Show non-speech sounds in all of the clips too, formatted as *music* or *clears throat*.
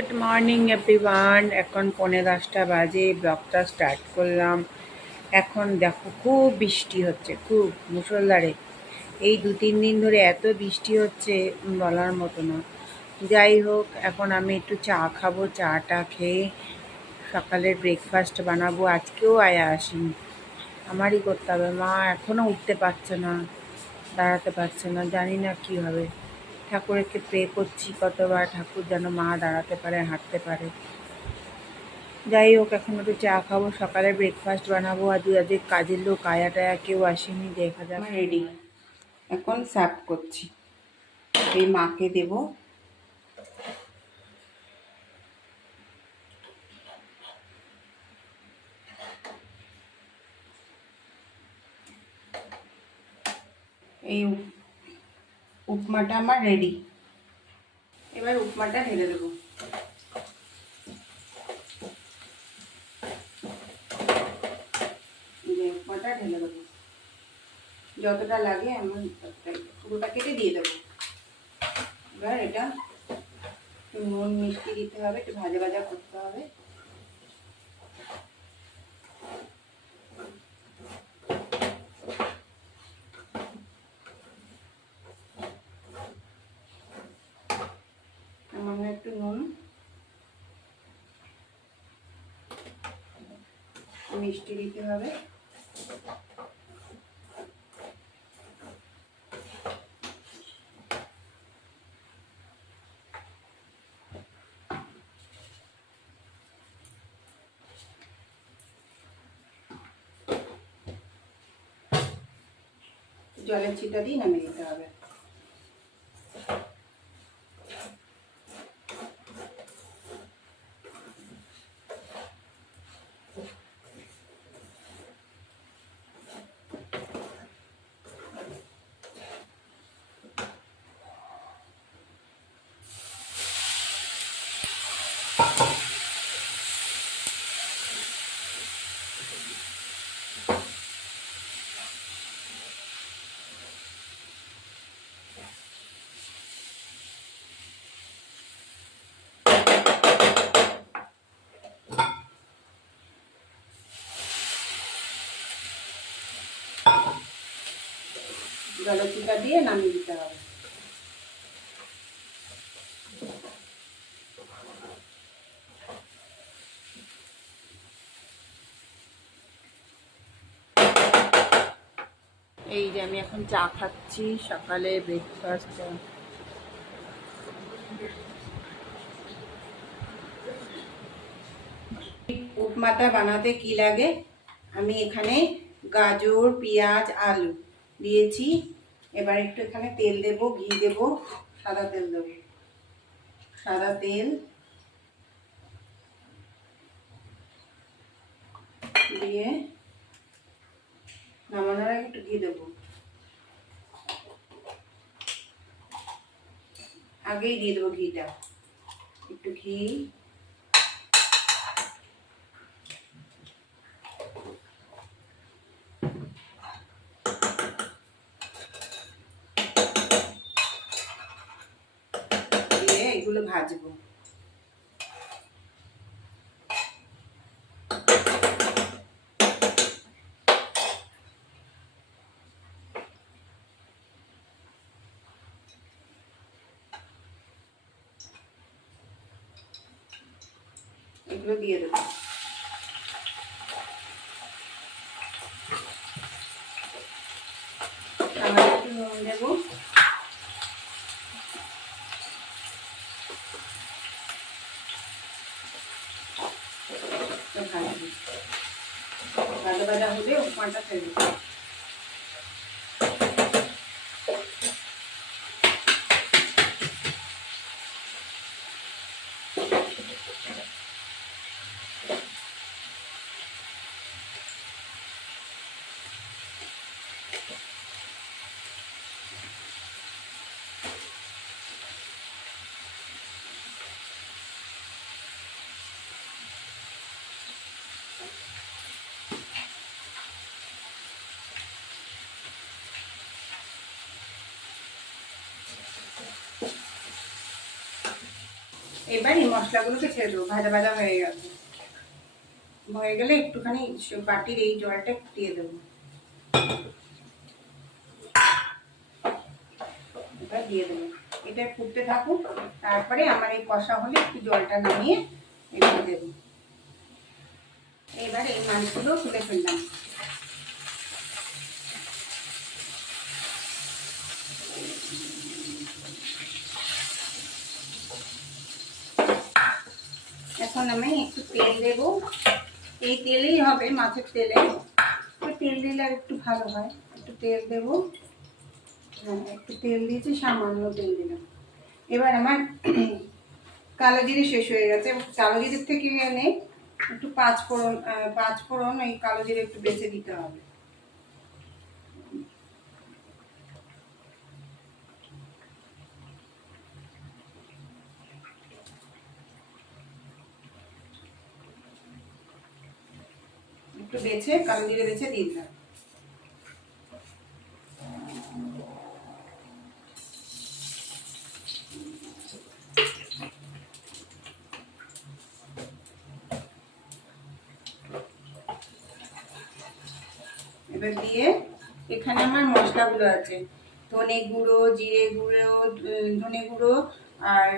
Good morning everyone এখন পৌনে দশটা বাজে ব্লগটা স্টার্ট করলাম। এখন দেখো, খুব বৃষ্টি হচ্ছে, খুব মুসলধারে এই দু তিন দিন ধরে এত বৃষ্টি হচ্ছে বলার মতো না। যাই হোক, এখন আমি একটু চা খাব, চাটা খেয়ে সকালের ব্রেকফাস্ট বানাবো। আজকেও আয়া আসেনি। আমারই করতে হবে। মা এখনও উঠতে পারছে না, দাঁড়াতে পারছে না, জানি না কী হবে। ঠাকুরকে প্রে করছি, কতবার ঠাকুর যেন মা দাঁড়াতে পারে, হাঁটতে পারে। যাই হোক, এখন একটু চা খাব, সকালে ব্রেকফাস্ট বানাবো। আর দু আজকে কাজের লোক আয়া টায়া কেউ আসেনি, দেখা যাবে রেডি এখন সার্ভ করছি। এই মাকে দেব। এই উপমাটা আমার রেডি এবার উপমাটা ঢেলে দেবো। উপমাটা ঢেলে দেবো। যতটা লাগে আমার পুরোটা কেটে দিয়ে দেবো। এবার এটা নুন মিষ্টি দিতে হবে, একটু ভাজা ভাজা করতে হবে সামান্য একটু নুন মিষ্টি দিতে হবে। জলের ছিটা দিয়ে নামিয়ে দিতে হবে। ছিটা দিয়ে নামিয়ে দিতে হবে। এই যে আমি এখন চা খাচ্ছি, সকালে ব্রেকফাস্ট উপমাটা বানাতে কি লাগে? আমি এখানে গাজর, পেঁয়াজ, আলু দিয়েছি। এবার একটু এখানে তেল দেব, ঘি দেব, সাদা তেল দেব। সাদা তেল। দিয়ে নামানোর আগে একটু ঘি দেবো। আগেই দিয়ে দেবো ঘিটা। একটু ঘি দিয়ে এগুলো ভাজবো। এগুলো দিয়ে দেবো সামান্য একটু নুন দেবো তো ভাজবো ভাজা ভাজা হলে উপমাটা এবার এই মশলাগুলোকে ছেড়ে দেবো, ভাজা ভাজা হয়ে গেছে। হয়ে গেলে একটুখানি বাটির এই জলটা ফুটিয়ে দেবো। এবার দিয়ে দেবো। এটা ফুটতে থাকুক, তারপরে আমার এই কষা হলে একটু জলটা নামিয়ে রেখে দেবো। এবার এই মাছগুলো তুলে ফেললাম এখন আমি একটু তেল দেবো এই তেলেই হবে মাছের তেলে। তেল দিলে আর একটু ভালো হয়। একটু তেল দেব। হ্যাঁ একটু তেল দিয়েছি, সামান্য তেল দিলাম। এবার আমার *clears throat* কালো জিরে শেষ হয়ে গেছে। কালো জিরের থেকে এনে একটু পাঁচ ফোড়ন পাঁচ ফোড়ন এই কালো জিরে একটু বেছে দিতে হবে। বেছে কালো জিরে বেছে দিয়ে দিলাম। এবার দিয়ে এখানে আমার মশলাগুলো আছে। ধনে গুঁড়ো, জিরে গুঁড়ো ধনে গুঁড়ো আর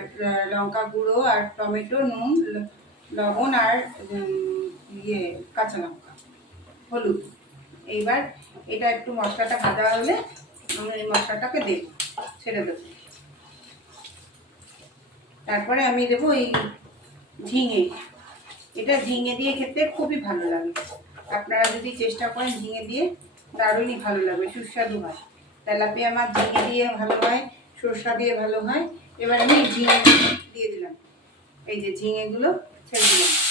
লঙ্কা গুঁড়ো আর টমেটো, নুন, লবণ আর ইয়ে কাঁচা লঙ্কা। হলুদ। এইবার এটা একটু মশলাটা ভাজা হলে আমি এই মশলাটাকে দেব, ছেড়ে দেবো। তারপরে আমি দেবো এই ঝিঙে। এটা ঝিঙে দিয়ে খেতে খুবই ভালো লাগে। আপনারা যদি চেষ্টা করেন ঝিঙে দিয়ে, দারুণই ভালো লাগবে, সুস্বাদু হয়। তেলাপিয়া মাছ ঝিঙে দিয়ে ভালো হয়, সরষা দিয়ে ভালো হয়। এবার আমি ঝিঙে দিয়ে দিলাম। এই যে ঝিঙেগুলো ছেড়ে দিলাম।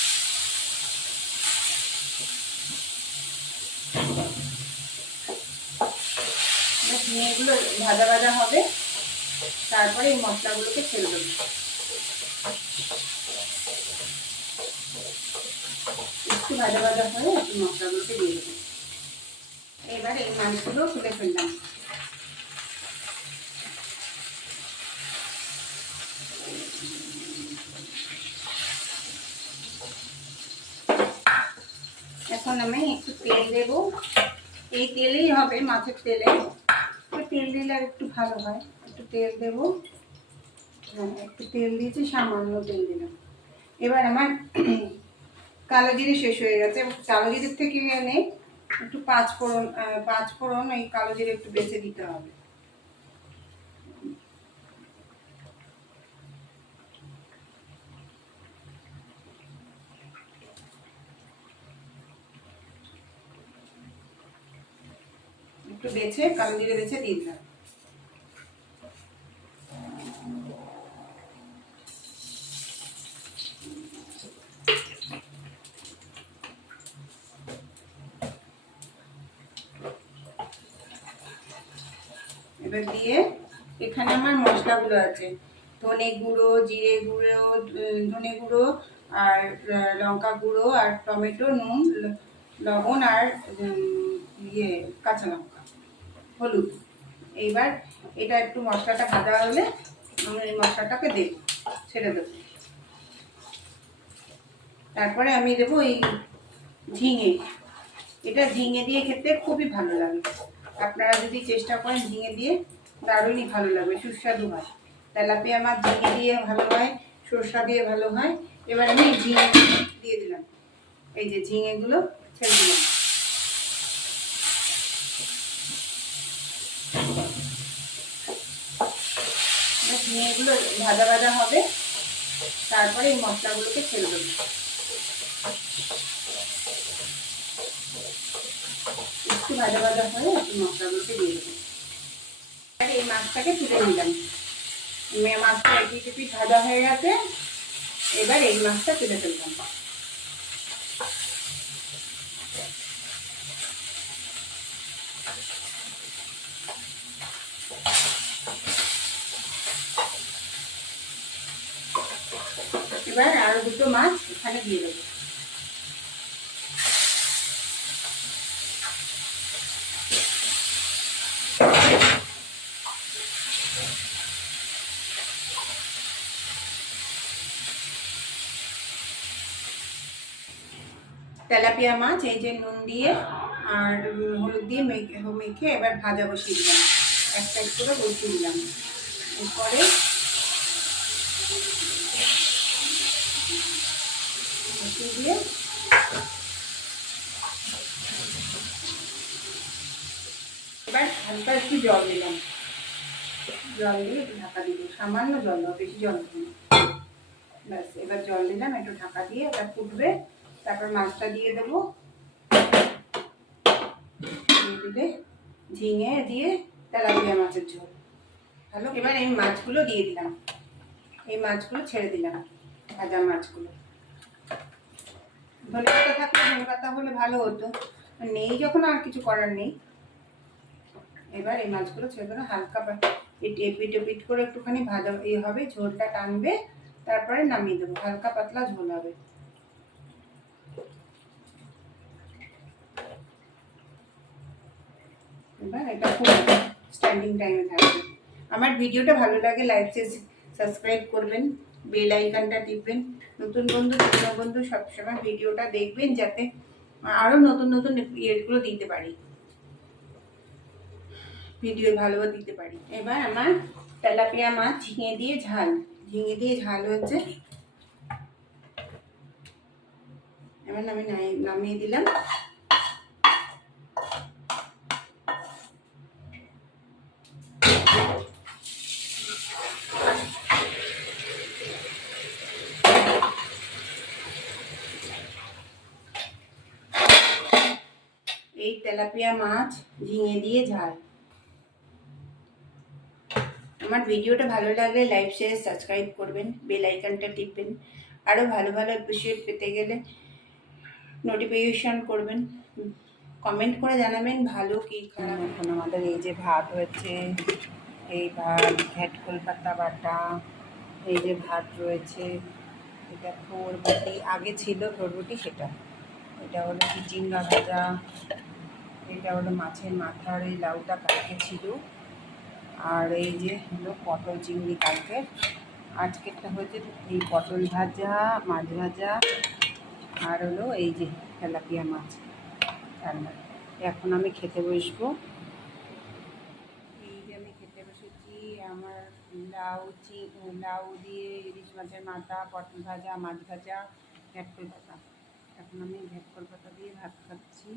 এবার ঝিঙেগুলো ভাজা ভাজা হবে। তারপরে এই মশলাগুলোকে ছেড়ে দেবো। একটু ভাজা ভাজা হয়ে একটু মশলাগুলোকে দিয়ে দেবো। এবার এই মাছগুলো তুলে ফেললাম। এখন আমি একটু তেল দেবো। এই তেলেই হবে মাছের তেলে। তেল দিলে আর একটু ভালো হয়। একটু তেল দেবো। হ্যাঁ একটু তেল দিয়েছি, সামান্য তেল দিলাম। এবার আমার *clears throat* কালো জিরে শেষ হয়ে গেছে। কালো জিরের থেকে এনে একটু পাঁচ ফোড়ন পাঁচ ফোড়ন এই কালো জিরে একটু বেছে দিতে হবে। একটু বেছে, কালো জিরে বেছে দিয়ে দিলাম। এবার দিয়ে এখানে আমার মশলাগুলো আছে। ধনে গুঁড়ো, জিরে গুঁড়ো ধনে গুঁড়ো আর লঙ্কা গুঁড়ো আর টমেটো, নুন, লবণ আর ইয়ে কাঁচা লঙ্কা। হলুদ। এইবার এটা একটু মশলাটা ভাজা হলে আমি এই মশলাটাকে দেব, ছেড়ে দেবো। তারপরে আমি দেবো এই ঝিঙে। এটা ঝিঙে দিয়ে খেতে খুবই ভালো লাগে। আপনারা যদি চেষ্টা করেন ঝিঙে দিয়ে, দারুণই ভালো লাগবে, সুস্বাদু হয়। তেলাপিয়া মাছ ঝিঙে দিয়ে ভালো হয়, সরষা দিয়ে ভালো হয়। এবার আমি ঝিঙে দিয়ে দিলাম। এই যে ঝিঙেগুলো ছেড়ে দিলাম এবার ঝিঙেগুলো ভাজা ভাজা হবে। তারপরে এই মশলাগুলোকে ছেড়ে দেবো। একটু ভাজা ভাজা হয়ে একটু মশলাগুলোকে দিয়ে আর এই মাছটাকে তুলে নিলাম। মাছটা টিপি ভাজা হয়ে গেছে। এবার এই মাছটা তুলে ফেললাম। দুটো মাছ এখানে দিয়ে দেবো। তেলাপিয়া মাছ, এই যে নুন দিয়ে আর হলুদ দিয়ে মেখে মেখে এবার ভাজা বসিয়ে দিলাম। এক সাইড করে বসিয়ে দিলাম। এরপরে দিয়ে এবার হালকা একটু জল দিলাম। জল দিয়ে একটু ঢাকা দিব। সামান্য জল দেবো বেশি জল দেবো ব্যাস, এবার জল দিলাম, একটু ঢাকা দিয়ে এবার ফুটবে। তারপর মাছটা দিয়ে দেবো। দিলে ঝিঙে দিয়ে তেলাপিয়া মাছের ঝোল। ভালো, এবার এই মাছগুলো দিয়ে দিলাম। এই মাছগুলো ছেড়ে দিলাম, ভাজা মাছগুলো। ধনে থাকলে ধনে হলে ভালো হতো। নেই যখন, আর কিছু করার নেই। এবার এই মাছগুলো ছেড়ে দিলাম হালকা এপিট এপিট করে একটুখানি ভাজা ইয়ে হবে, ঝোলটা টানবে, তারপরে নামিয়ে দেবো। হালকা পাতলা ঝোল হবে। এবার এটা খুব স্ট্যান্ডিং টাইমে থাকবে। আমার ভিডিওটা ভালো লাগে লাইক সাবস্ক্রাইব করবেন। বেল আইকনটা টিপবেন। নতুন বন্ধু, পুরনো বন্ধু সবসময় ভিডিওটা দেখবেন যাতে আরও নতুন নতুন ইয়েগুলো দিতে পারি। ভিডিও ভালো দিতে পারি। এবার আমার তেলাপিয়া মাছ ঝিঙে দিয়ে ঝাল। ঝিঙে দিয়ে ঝাল হচ্ছে। এবার আমি নামিয়ে দিলাম এই তেলাপিয়া মাছ ঝিঙে দিয়ে ঝাল। আমার ভিডিওটা ভালো লাগলে লাইক শেয়ার সাবস্ক্রাইব করবেন বেল আইকনটা টিপবেন। আরও ভালো ভালো এপিসোড পেতে গেলে নোটিফিকেশন করবেন। কমেন্ট করে জানাবেন ভালো কি খারাপ। এখন আমাদের এই যে ভাত হয়েছে এই ভাত, ঘ্যাট কলকাতা বাটা, এই যে ভাত রয়েছে, এটা থোরবটি আগে ছিল থোরবটি সেটা। এটা হলো চিচিঙ্গা ভাজা এটা হলো মাছের মাথার এই লাউটা কালকে ছিল। আর এই যে হলো পটল চিংড়ি কালকে। আজকেরটা হচ্ছে এই পটল ভাজা, মাছ ভাজা, আর হলো এই যে তেলাপিয়া মাছ। রান্না এখন আমি খেতে বসবো। এই যে আমি খেতে বসেছি, আমার লাউ চি, লাউ দিয়ে ইলিশ মাছের মাথা, পটল ভাজা, মাছ ভাজা ঘ্যাটকল পাতা এখন আমি ঘ্যাটকল পাতা দিয়ে ভাত খাচ্ছি।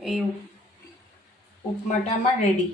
এই উপ- উপমাটা আমার রেডি